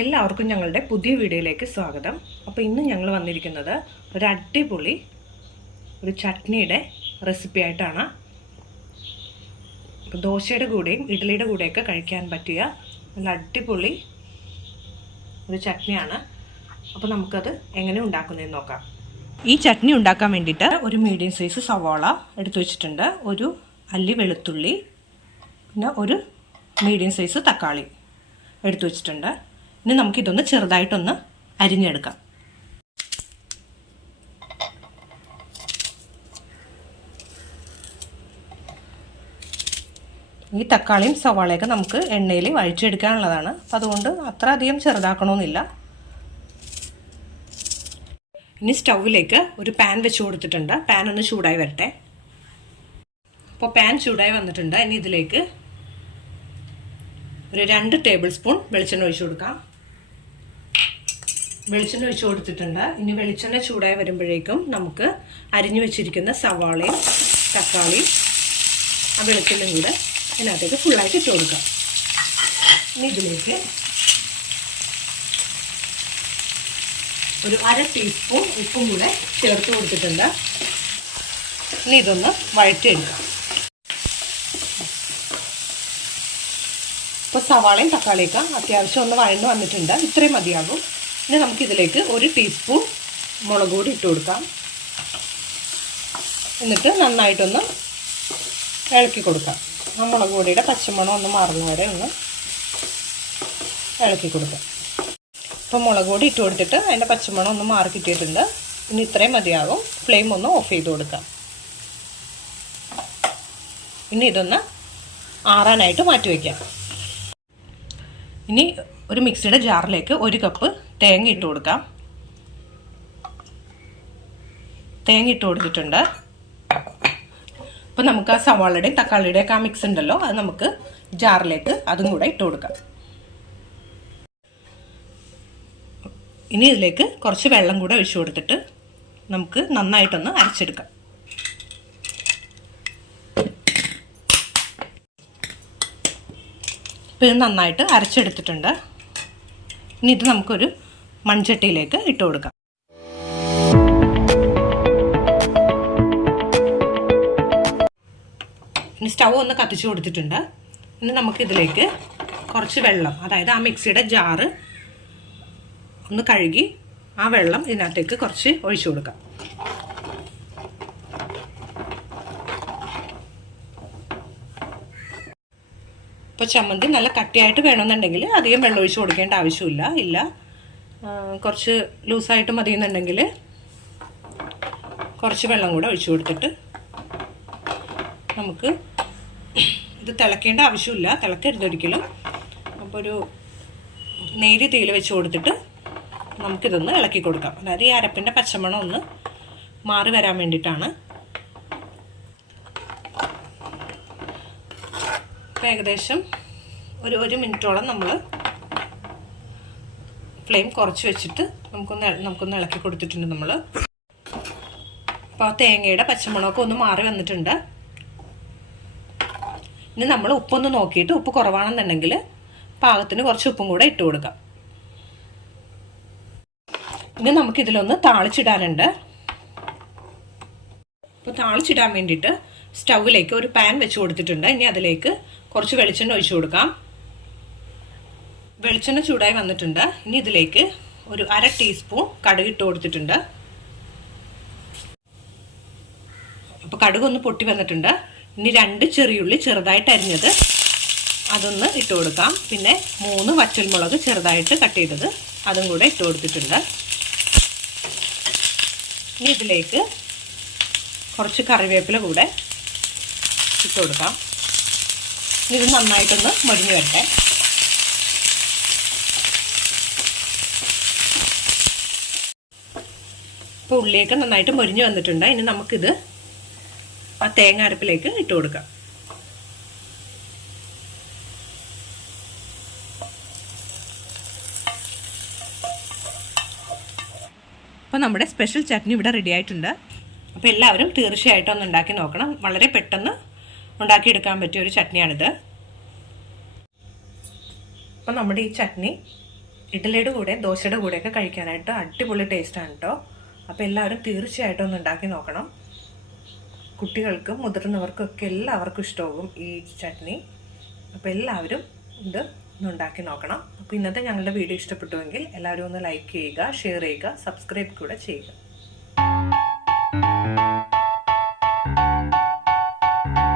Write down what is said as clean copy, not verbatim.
എല്ലാവർക്കും ഞങ്ങളുടെ പുതിയ വീഡിയോയിലേക്ക് സ്വാഗതം. അപ്പോൾ ഇന്ന് ഞങ്ങൾ വന്നിരിക്കുന്നത് ഒരു അടിപൊളി ഒരു ചട്നിയുടെ റെസിപ്പി ആയിട്ടാണ്. അപ്പോൾ ദോശയുടെ കൂടെയും ഇഡ്ഡലിയുടെ കൂടെയൊക്കെ കഴിക്കാൻ പറ്റിയ നല്ല അടിപൊളി ഒരു ചട്നിയാണ്. അപ്പോൾ നമുക്കത് എങ്ങനെ ഉണ്ടാക്കുന്നതെന്ന് നോക്കാം. ഈ ചട്നി ഉണ്ടാക്കാൻ വേണ്ടിയിട്ട് ഒരു മീഡിയം സൈസ് സവാള എടുത്തു വെച്ചിട്ടുണ്ട്, ഒരു അല്ലി വെളുത്തുള്ളി, പിന്നെ ഒരു മീഡിയം സൈസ് തക്കാളി എടുത്തു വെച്ചിട്ടുണ്ട്. ഇനി നമുക്കിതൊന്ന് ചെറുതായിട്ടൊന്ന് അരിഞ്ഞെടുക്കാം. ഈ തക്കാളിയും സവാളയൊക്കെ നമുക്ക് എണ്ണയിൽ വഴിച്ചെടുക്കാനുള്ളതാണ്. അപ്പം അതുകൊണ്ട് അത്ര അധികം ചെറുതാക്കണമെന്നില്ല. ഇനി സ്റ്റൗവിലേക്ക് ഒരു പാൻ വെച്ച് കൊടുത്തിട്ടുണ്ട്. പാൻ ഒന്ന് ചൂടായി വരട്ടെ. അപ്പോൾ പാൻ ചൂടായി വന്നിട്ടുണ്ട്. ഇനി ഇതിലേക്ക് ഒരു 2 ടേബിൾ സ്പൂൺ വെളിച്ചെണ്ണ ഒഴിച്ചു കൊടുക്കാം. വെളിച്ചെണ്ണ ഒഴിച്ചു കൊടുത്തിട്ടുണ്ട്. ഇനി വെളിച്ചെണ്ണ ചൂടായി വരുമ്പോഴേക്കും നമുക്ക് അരിഞ്ഞു വെച്ചിരിക്കുന്ന സവാളയും തക്കാളിയും ആ വെളുത്തുള്ളിയും കൂടെ ഇതിനകത്തേക്ക് ഫുള്ളായിട്ട് ഇട്ട് കൊടുക്കാം. ഇനി ഇതിലേക്ക് ഒരു 1/2 ടീസ്പൂൺ ഉപ്പും കൂടെ ചേർത്ത് കൊടുത്തിട്ടുണ്ട്. ഇനി ഇതൊന്ന് വഴറ്റിയെടുക്കാം. ഇപ്പോൾ സവാളയും തക്കാളിയൊക്കെ അത്യാവശ്യം ഒന്ന് വഴന്ന് വന്നിട്ടുണ്ട്. ഇത്രയും മതിയാകും. ഇനി നമുക്കിതിലേക്ക് 1 ടീസ്പൂൺ മുളക് പൊടി ഇട്ട് കൊടുക്കാം. എന്നിട്ട് നന്നായിട്ടൊന്ന് ഇളക്കി കൊടുക്കാം. ആ മുളക് പൊടിയുടെ പച്ചമണം ഒന്ന് മാറുന്ന വരെ ഒന്ന് ഇളക്കി കൊടുക്കാം. ഇപ്പോൾ മുളക് പൊടി ഇട്ട് കൊടുത്തിട്ട് അതിൻ്റെ പച്ചമണം ഒന്ന് മാറി കിട്ടിയിട്ടുണ്ട്. ഇനി ഇത്രയും മതിയാകും. ഫ്ലെയിം ഒന്ന് ഓഫ് ചെയ്ത് കൊടുക്കാം. ഇനി ഇതൊന്ന് ആറാനായിട്ട് മാറ്റി വയ്ക്കാം. ഇനി ഒരു മിക്സിയുടെ ജാറിലേക്ക് 1 കപ്പ് തേങ്ങ ഇട്ട് കൊടുക്കാം. തേങ്ങ ഇട്ട് കൊടുത്തിട്ടുണ്ട്. അപ്പോൾ നമുക്ക് ആ സവാളയുടെയും തക്കാളിയുടെയൊക്കെ ആ മിക്സ് ഉണ്ടല്ലോ, അത് നമുക്ക് ജാറിലേക്ക് അതും കൂടെ ഇട്ട് കൊടുക്കാം. ഇനി ഇതിലേക്ക് കുറച്ച് വെള്ളം കൂടെ ഒഴിച്ചു കൊടുത്തിട്ട് നമുക്ക് നന്നായിട്ടൊന്ന് അരച്ചെടുക്കാം. ഇപ്പോൾ ഇത് നന്നായിട്ട് അരച്ചെടുത്തിട്ടുണ്ട്. ഇനി ഇത് നമുക്കൊരു മൺചട്ടിയിലേക്ക് ഇട്ട് കൊടുക്കാം. ഇനി സ്റ്റൗ ഒന്ന് കത്തിച്ച് കൊടുത്തിട്ടുണ്ട്. ഇനി നമുക്കിതിലേക്ക് കുറച്ച് വെള്ളം, അതായത് ആ മിക്സിയുടെ ജാറ് ഒന്ന് കഴുകി ആ വെള്ളം ഇതിനകത്തേക്ക് കുറച്ച് ഒഴിച്ചു കൊടുക്കാം. ഇപ്പോൾ ചമ്മന്തി നല്ല കട്ടിയായിട്ട് വേണമെന്നുണ്ടെങ്കിൽ അധികം വെള്ളം ഒഴിച്ച് കൊടുക്കേണ്ട ആവശ്യമില്ല. കുറച്ച് ലൂസായിട്ട് മതിയെന്നുണ്ടെങ്കിൽ കുറച്ച് വെള്ളം കൂടെ ഒഴിച്ചു കൊടുത്തിട്ട് നമുക്ക് ഇത് തിളക്കേണ്ട ആവശ്യമില്ല, തിളക്കരുതൊരിക്കലും. അപ്പോൾ ഒരു നേരിയ തീയിൽ വെച്ച് കൊടുത്തിട്ട് നമുക്കിതൊന്ന് ഇളക്കി കൊടുക്കാം. അതായത് ഈ അരപ്പിൻ്റെ പച്ചമണം ഒന്ന് മാറി വരാൻ വേണ്ടിയിട്ടാണ്. ഏകദേശം ഒരു മിനിറ്റോളം നമ്മൾ ഫ്ലെയിം കുറച്ച് വെച്ചിട്ട് നമുക്കൊന്ന് ഇളക്കി കൊടുത്തിട്ടുണ്ട് നമ്മൾ. അപ്പോൾ തേങ്ങയുടെ പച്ചമുളകൊക്കെ ഒന്ന് മാറി വന്നിട്ടുണ്ട്. ഇനി നമ്മൾ ഉപ്പൊന്ന് നോക്കിയിട്ട് ഉപ്പ് കുറവാണെന്നുണ്ടെങ്കിൽ പാകത്തിന് കുറച്ച് ഉപ്പും കൂടെ ഇട്ട് കൊടുക്കാം. ഇനി നമുക്കിതിലൊന്ന് താളിച്ചിടാനുണ്ട്. അപ്പോൾ താളിച്ചിടാൻ വേണ്ടിയിട്ട് സ്റ്റൗവിലേക്ക് ഒരു പാൻ വെച്ച് കൊടുത്തിട്ടുണ്ട്. ഇനി അതിലേക്ക് കുറച്ച് വെളിച്ചെണ്ണ ഒഴിച്ചു കൊടുക്കാം. വെളിച്ചെണ്ണ ചൂടായി വന്നിട്ടുണ്ട്. ഇനി ഇതിലേക്ക് ഒരു 1/2 ടീസ്പൂൺ കടുക് ഇട്ട് കൊടുത്തിട്ടുണ്ട്. അപ്പോൾ കടുകൊന്ന് പൊട്ടി വന്നിട്ടുണ്ട്. ഇനി 2 ചെറിയുള്ളി ചെറുതായിട്ട് അരിഞ്ഞത് അതൊന്ന് ഇട്ട് കൊടുക്കാം. പിന്നെ 3 വറ്റൽമുളക് ചെറുതായിട്ട് കട്ട് ചെയ്തത് അതും കൂടെ ഇട്ട് കൊടുത്തിട്ടുണ്ട്. ഇനി ഇതിലേക്ക് കുറച്ച് കറിവേപ്പില കൂടെ ഇട്ട് കൊടുക്കാം. ഇത് നന്നായിട്ടൊന്ന് മൊരിഞ്ഞ് വരട്ടെ. ഇപ്പോൾ ഉള്ളിയൊക്കെ നന്നായിട്ട് മൊരിഞ്ഞ് വന്നിട്ടുണ്ട്. ഇനി നമുക്കിത് ആ തേങ്ങ അരപ്പിലേക്ക് ഇട്ട് കൊടുക്കാം. അപ്പോൾ നമ്മുടെ സ്പെഷ്യൽ ചട്നി ഇവിടെ റെഡി ആയിട്ടുണ്ട്. അപ്പോൾ എല്ലാവരും തീർച്ചയായിട്ടും ഒന്ന് ഉണ്ടാക്കി നോക്കണം. വളരെ പെട്ടെന്ന് ഉണ്ടാക്കിയെടുക്കാൻ പറ്റിയ ഒരു ചട്നിയാണിത്. അപ്പോൾ നമ്മുടെ ഈ ചട്നി ഇഡ്ഡലിയുടെ കൂടെ ദോശയുടെ കൂടെയൊക്കെ കഴിക്കാനായിട്ട് അടിപൊളി ടേസ്റ്റാണ് കേട്ടോ. അപ്പോൾ എല്ലാവരും തീർച്ചയായിട്ടും ഒന്ന് ഉണ്ടാക്കി നോക്കണം. കുട്ടികൾക്കും മുതിർന്നവർക്കൊക്കെ എല്ലാവർക്കും ഇഷ്ടമാകും ഈ ചട്നി. അപ്പോൾ എല്ലാവരും ഇത് ഒന്ന് ഉണ്ടാക്കി നോക്കണം. അപ്പോൾ ഇന്നത്തെ ഞങ്ങളുടെ വീഡിയോ ഇഷ്ടപ്പെട്ടുവെങ്കിൽ എല്ലാവരും ഒന്ന് ലൈക്ക് ചെയ്യുക, ഷെയർ ചെയ്യുക, സബ്സ്ക്രൈബ് കൂടെ ചെയ്യുക.